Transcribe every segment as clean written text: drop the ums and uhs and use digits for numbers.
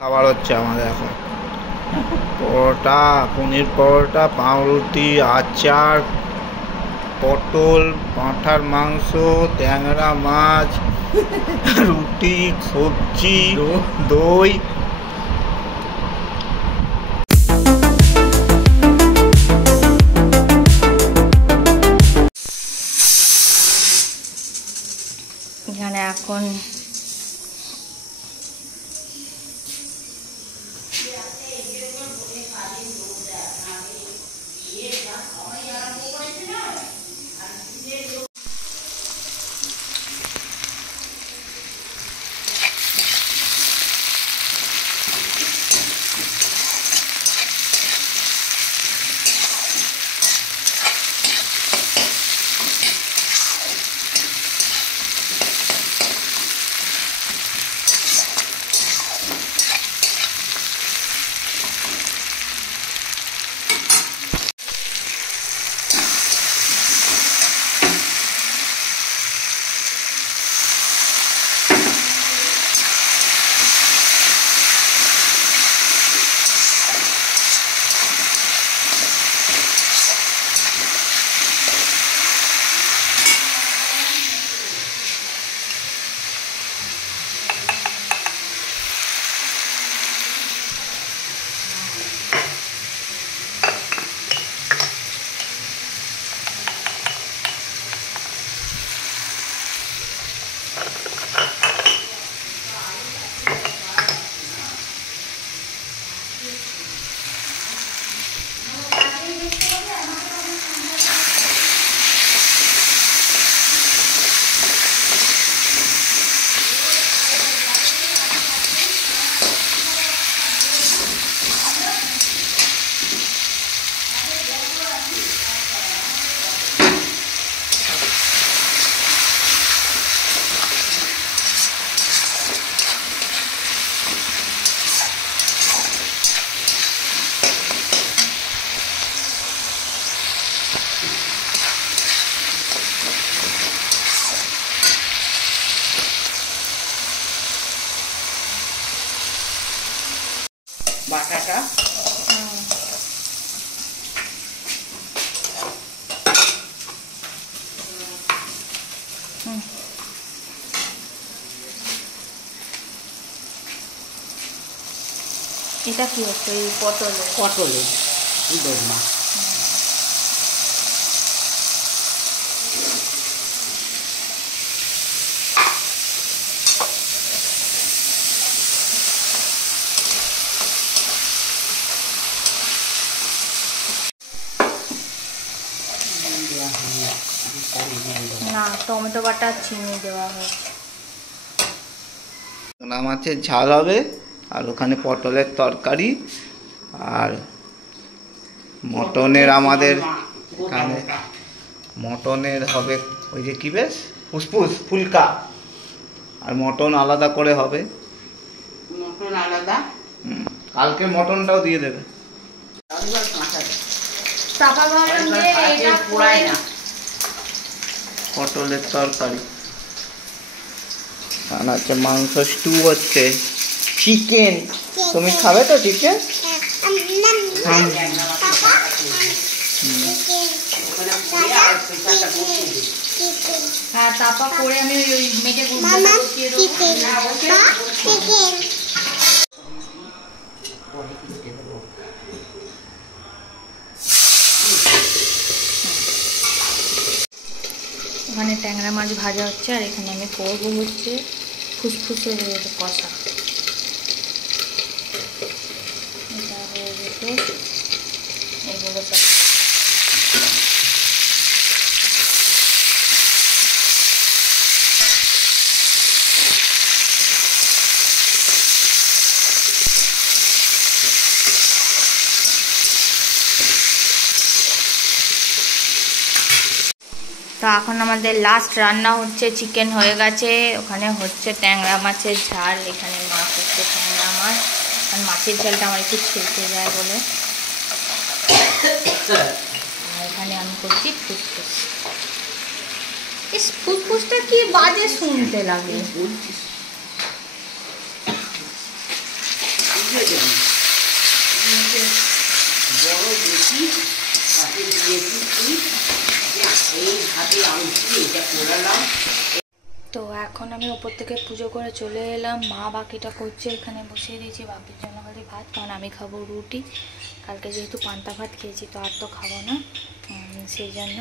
খাবার হচ্ছে আমাদের এখন পরোটা, পনির পরোটা, পাউরুটি, আচার, পটল, পাঁঠার মাংস, ট্যাংরা মাছ, রুটি, সবজি, দই। এখানে এখন বাটাটা এটা কি হচ্ছে? ওই পটলের দোরমা। না, টমেটো বাটা চিনি দেওয়া হয়েছে। মাছের ঝাল হবে, আর ওখানে পটলের তরকারি, আর মটনের আমাদের এখানে মটনের হবে ওই যে কি বেশ ফুসফুস ফুলকা, আর মটন আলাদা করে হবে। মটন আলাদা, কালকে মটনটাও দিয়ে দেবে। পটলের তরকারি আর হচ্ছে মাংস, স্টু হচ্ছে, চিকেন। তুমি খাবে তো চিকেন? হ্যাঁ, তারপর করে আমি ওই মেটে বসিয়ে দেবো। ওখানে ট্যাংরা মাছ ভাজা হচ্ছে, আর এখানে আমি করবো হচ্ছে ফুসফুসের কষা। এটা হয়ে যেত এগুলো সব। তো এখন আমাদের লাস্ট রান্না হচ্ছে, চিকেন হয়ে গেছে, ওখানে হচ্ছে ট্যাংরা মাছের ঝাল, এখানে মাছ হচ্ছে ট্যাংরা মাছ, আর মাছের ঝালটা আমার একটু ছেড়ে যায় বলে। আর এখানে আমি করছি ফুসফুস। এই ফুসফুসটা কি বাজে শুনতে লাগে। বুঝে যাবে বড় বেশি তাতে দিয়েছি তুই এইভাবে আনছি এটা করালাম। তো এখন আমি ওপর থেকে পুজো করে চলে এলাম। মা বাকিটা করছে, এখানে বসিয়ে দিয়েছি বাপির জন্য খালি ভাত, কারণ আমি খাবো রুটি। কালকে যেহেতু পান্তা ভাত খেয়েছি তো আর তো খাবো না, সেই জন্য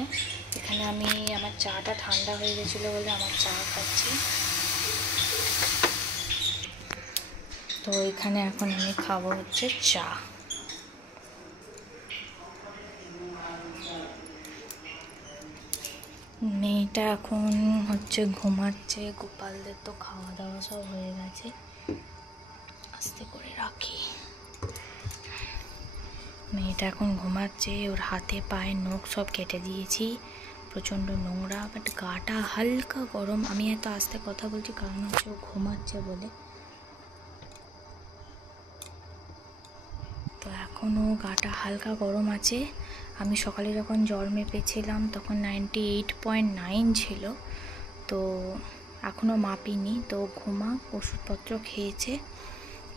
এখানে আমি আমার চাটা ঠান্ডা হয়ে গেছিলো বলে আমার চা খাচ্ছি। তো এখানে এখন আমি খাবো হচ্ছে চা। মেয়েটা এখন হচ্ছে ঘুমাচ্ছে, গোপালদের তো খাওয়া দাওয়া সব হয়ে গেছে। আস্তে করে রাখি, মেয়েটা এখন ঘুমাচ্ছে। ওর হাতে পায়ে নখ সব কেটে দিয়েছি, প্রচণ্ড নোংরা, বাট গাটা হালকা গরম। আমি এত আস্তে কথা বলছি কারণ হচ্ছে ও ঘুমাচ্ছে বলে। তো এখনও গাটা হালকা গরম আছে। আমি সকালে যখন জ্বর মেপেছিলাম তখন 98.9 ছিল, তো এখনও মাপিনি। তো ঘুমাক, ওষুধপত্র খেয়েছে,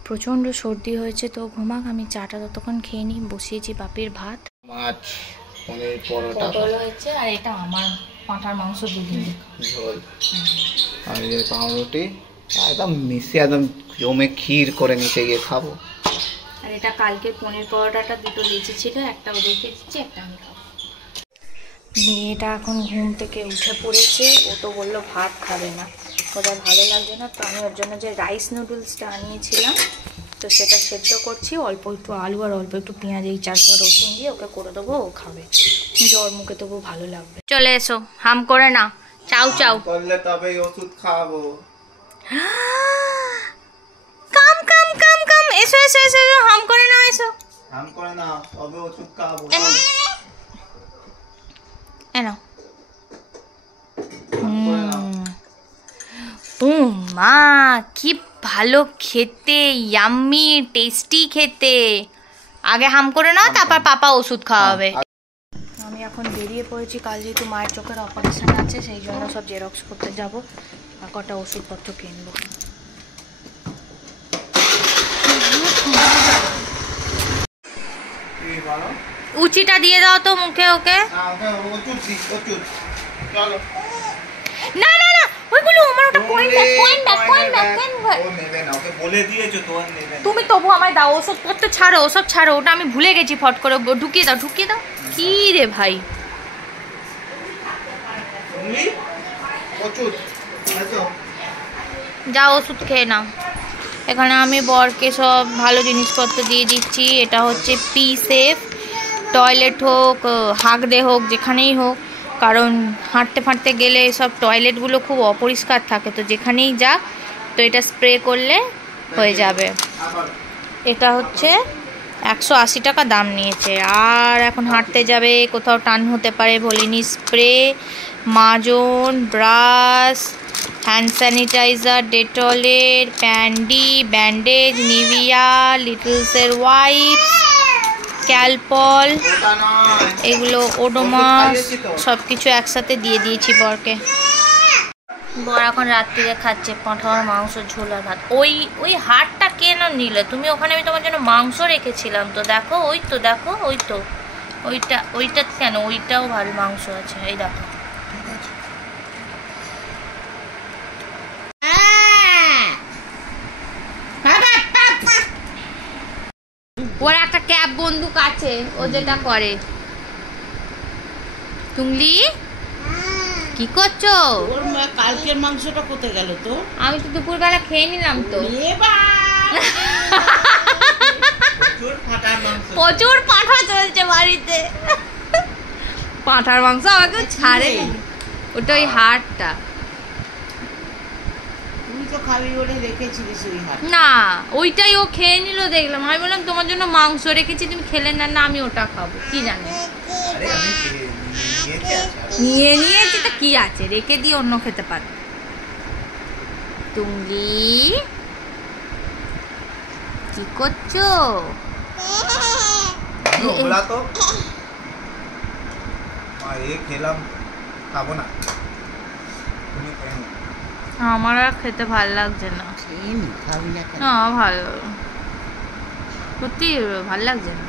প্রচণ্ড সর্দি হয়েছে, তো ঘুমাক। আমি চাটা ততক্ষণ খেয়ে নিই। বসিয়েছি বাপির ভাত, মাছ, পনির, পরোটা, পটল হয়েছে, আর এটা আমার পাঁঠার মাংস দুদিন ঝোল, আর এই পাউরুটি একদম মিশে একদম জমে ক্ষীর করে নিতে গিয়ে খাবো। আর এটা কালকে পনির পরোটাটা দুটো লেচি ছিল, একটা ওদেরকে দিচ্ছি, একটা আমি খাবো। মেয়েটা এখন ঘুম থেকে উঠে পড়েছে। ও তো বললো ভাত খাবে না, ওটা ভালো লাগছে না। তো আমি ওর জন্য যে রাইস নুডলসটা আনিয়েছিলাম তো সেটা সেদ্ধ করছি, অল্প একটু আলু আর অল্প একটু পেঁয়াজ, এই 4 রসুন দিয়ে ওকে করে দেবো, ও খাবে। জ্বর মুখে তবু ভালো লাগবে। চলে এসো, হাম করে না, চাও চাও করলে তবে ওষুধ খাওয়াবো। কাম কাম কাম কাম, এসো এসো এসো, হাম করে না, এসো হাম করে না তবে ওষুধ খাওয়াবো। এনো মা, কি ভালো খেতে, ইয়াম্মি টেস্টি খেতে। আগে হাম করে নাও, তারপর পাপা ওষুধ খাওয়াবে। আমি এখন বেরিয়ে পড়েছি, কাল যেহেতু মায়ের চোখের অপারেশন আছে সেই জন্য সব জেরক্স করতে যাব আর কটা ওষুধপত্র কিনবো। উচিটা দিয়ে দাও তো মুখে ওকে। না না না, ওইগুলো আমার, ওটা কয়েন ব্যাগ। তুমি তবু আমায় দাও, ওষুধপত্র ছাড়ো, ওসব ছাড়ো, ওটা আমি ভুলে গেছি ফট করে। ঢুকিয়ে দাও ঢুকিয়ে দাও। কি রে ভাই, যা ওষুধ খেয়ে নাও। এখানে আমি বরকে সব ভালো জিনিসপত্র দিয়ে দিচ্ছি। এটা হচ্ছে পি সেফ, টয়লেট হোক, হাগড়ে হোক, যেখানেই হোক, কারণ হাঁটতে ফাঁটতে গেলে সব টয়লেটগুলো খুব অপরিষ্কার থাকে, তো যেখানেই যাক তো এটা স্প্রে করলে হয়ে যাবে। এটা হচ্ছে 180 টাকা দাম নিয়েছে। আর এখন হাঁটতে যাবে, কোথাও টান হতে পারে, ভলিনি স্প্রে, মাজন, ব্রাশ, হ্যান্ড স্যানিটাইজার, ডেটলের, প্যান্ডি, ব্যান্ডেজ, নিভিয়া, লিটলসের ওয়াইপস, ক্যালপল, এগুলো ওডোমাস, সব কিছু একসাথে দিয়ে দিয়েছি বরকে। বর এখন রাত্রিরে খাচ্ছে পাঁঠার মাংস, ঝোল আর ভাত। ওই হাড়টা কেন নিলে তুমি? ওখানে আমি তোমার জন্য মাংস রেখেছিলাম তো, দেখো ওই তো, দেখো ওই তো, ওইটা কেন? ওইটাও ভালো মাংস আছে, এই দেখো। ওর একটা ক্যাব বন্দুক আছে, ও যেটা করে। তুমলি কি করছো? ওর কালকের মাংসটা কোথায় গেল তো? আমি তো দুপুরবেলা খেয়ে নিলাম তো। প্রচুর পাঁঠা চলছে বাড়িতে, পাঁঠার মাংস আমাকে ছাড়ে। ওটা ওই হাড়টা তুই তো খাবি বলে রেখেছিলিস ওই হাড়। না, ওইটাই ও খেয়ে নিল দেখলাম। আমি বললাম তোমার জন্য মাংস রেখেছি, তুমি খেলে না। না, আমি ওটা খাবো, কি জানি নিয়ে নিয়েছি তো কি আছে, রেখে দিয়ে অন্য খেতে পারো। তুমি কি করছো? আমার আর খেতে ভালো লাগছে না। না ভালো, সত্যি ভাল লাগছে না।